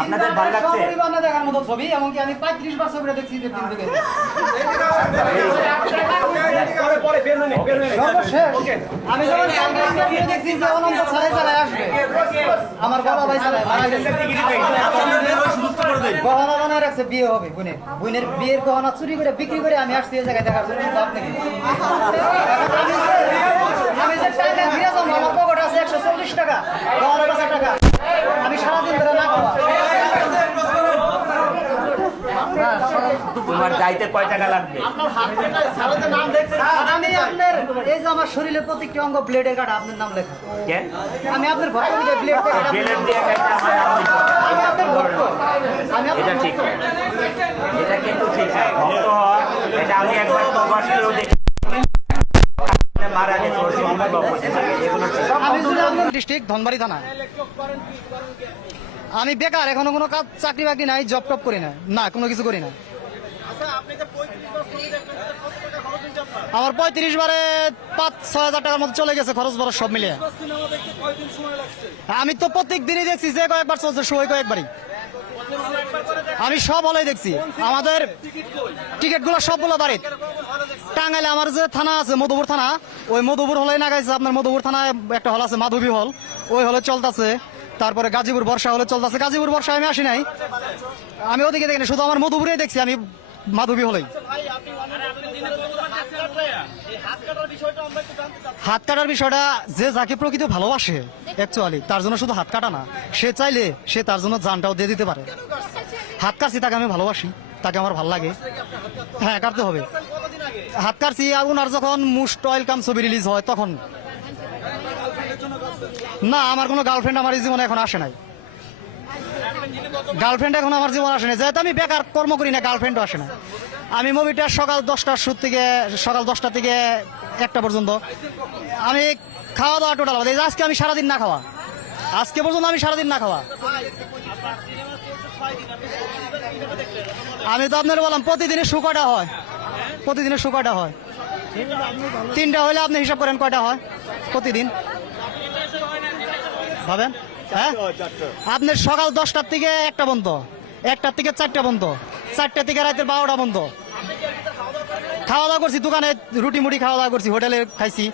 আপনাদের ভালো লাগছে? পরিবারে দেখার মতো ছবি, এমনকি আমি 35 বছর ধরে দেখছি যে দিন থেকে। আমি যখন কালকে দেখছি যে অনন্ত ছাড়াই চালায় আসবে, আমার বাবা ভাই চালায় মারা গেছে। গহনা বানায় রাখছে, বিয়ে হবে বোনের, বোনের বিয়ের গহনা চুরি করে বিক্রি করে আমি আসছি এই জায়গায় দেখার জন্য। কিন্তু আপনি কি? আমি যে টাকা ফিরে যাবো, আমার পকেট আছে 140 টাকা, গহনা 1000 টাকা, আমি সারাদিন ধরে না খাওয়া। তোমার যাইতে কয় টাকা লাগবে? আমি আপনার এই যে আমার শরীরের প্রত্যেকটি অঙ্গ ব্লেডের কাটা, আপনার নাম লেখা। কেন? আমি আপনার ভক্ত, ব্লেড বেলের দিয়ে একটা আমার নাম দিতে হবে। আমি আপনার ভক্ত, আমি এটা আপনার ঠিক না। এটা কিন্তু ঠিক না। ভক্ত হওয়া, এটা আমি একবার প্রবাসীও দেখি মারা গেছে, ওর সম্ভব হচ্ছে না। এগুলো ঠিক না। আমি জুলামগঞ্জ ডিস্ট্রিক্ট ধনবাড়ি থানা। আমি বেকার, এখনো কোনো কাজ চাকরি বাকরি নাই, জব টপ করি না, না কোনো কিছু করি না। আমার 35 বারে 5-6 হাজার টাকার মতো চলে গেছে খরচ বরচ সব মিলিয়ে। আমি তো প্রত্যেক দিনই দেখছি যে কয়েকবার চলছে, শোয় কয়েকবারই আমি সব হলেই দেখছি। আমাদের টিকিটগুলো সবগুলো বাড়িতে টাঙ্গাইলে আমার যে থানা আছে মধুপুর থানা, ওই মধুপুর হলে না গাইছে আপনার মধুপুর থানায় একটা হল আছে মাধবী হল, ওই হলে চলতেছে। তারপরে গাজীপুর বর্ষা হলে চলতেছে। গাজীপুর বর্ষা আমি আসি নাই, আমি ওদিকে দেখিনি, শুধু আমার মধুপুরেই দেখছি আমি মাধবী হলেই। হাত কাটার বিষয়টা যে যাকে প্রকৃত ভালোবাসে অ্যাকচুয়ালি তার জন্য শুধু হাত কাটা না, সে চাইলে সে তার জন্য জানটাও দিয়ে দিতে পারে। হাত কাটছি, তাকে আমি ভালোবাসি, তাকে আমার ভালো লাগে, হ্যাঁ কাটতে হবে। হাত কাটছি ওনার যখন মুস্ট অয়েল কাম ছবি রিলিজ হয় তখন। না, আমার কোনো গার্লফ্রেন্ড আমার এই জীবনে এখন আসে নাই। গার্লফ্রেন্ড এখন আমার জীবন আসে না, যেহেতু আমি বেকার কর্ম করি না, গার্লফ্রেন্ডও আসে না। আমি মুভিটা সকাল 10টার শুট থেকে সকাল 10টা থেকে 1টা পর্যন্ত আমি খাওয়া দাওয়া টোটাল বাদ। আজকে আমি সারাদিন না খাওয়া, আজকে পর্যন্ত আমি সারাদিন না খাওয়া। আমি তো আপনার বললাম প্রতিদিনের শো কয়টা হয়, প্রতিদিনের শো কয়টা হয়? 3টা হলে আপনি হিসাব করেন কয়টা হয় প্রতিদিন ভাবেন। হ্যাঁ, আপনার সকাল 10টার থেকে 1টা বন্ধ, 1টার থেকে 4টা বন্ধ, 4টা থেকে রাতের 12টা বন্ধ। খাওয়া দাওয়া করছি দোকানে, রুটি মুটি খাওয়া দাওয়া করছি, হোটেলে খাইছি।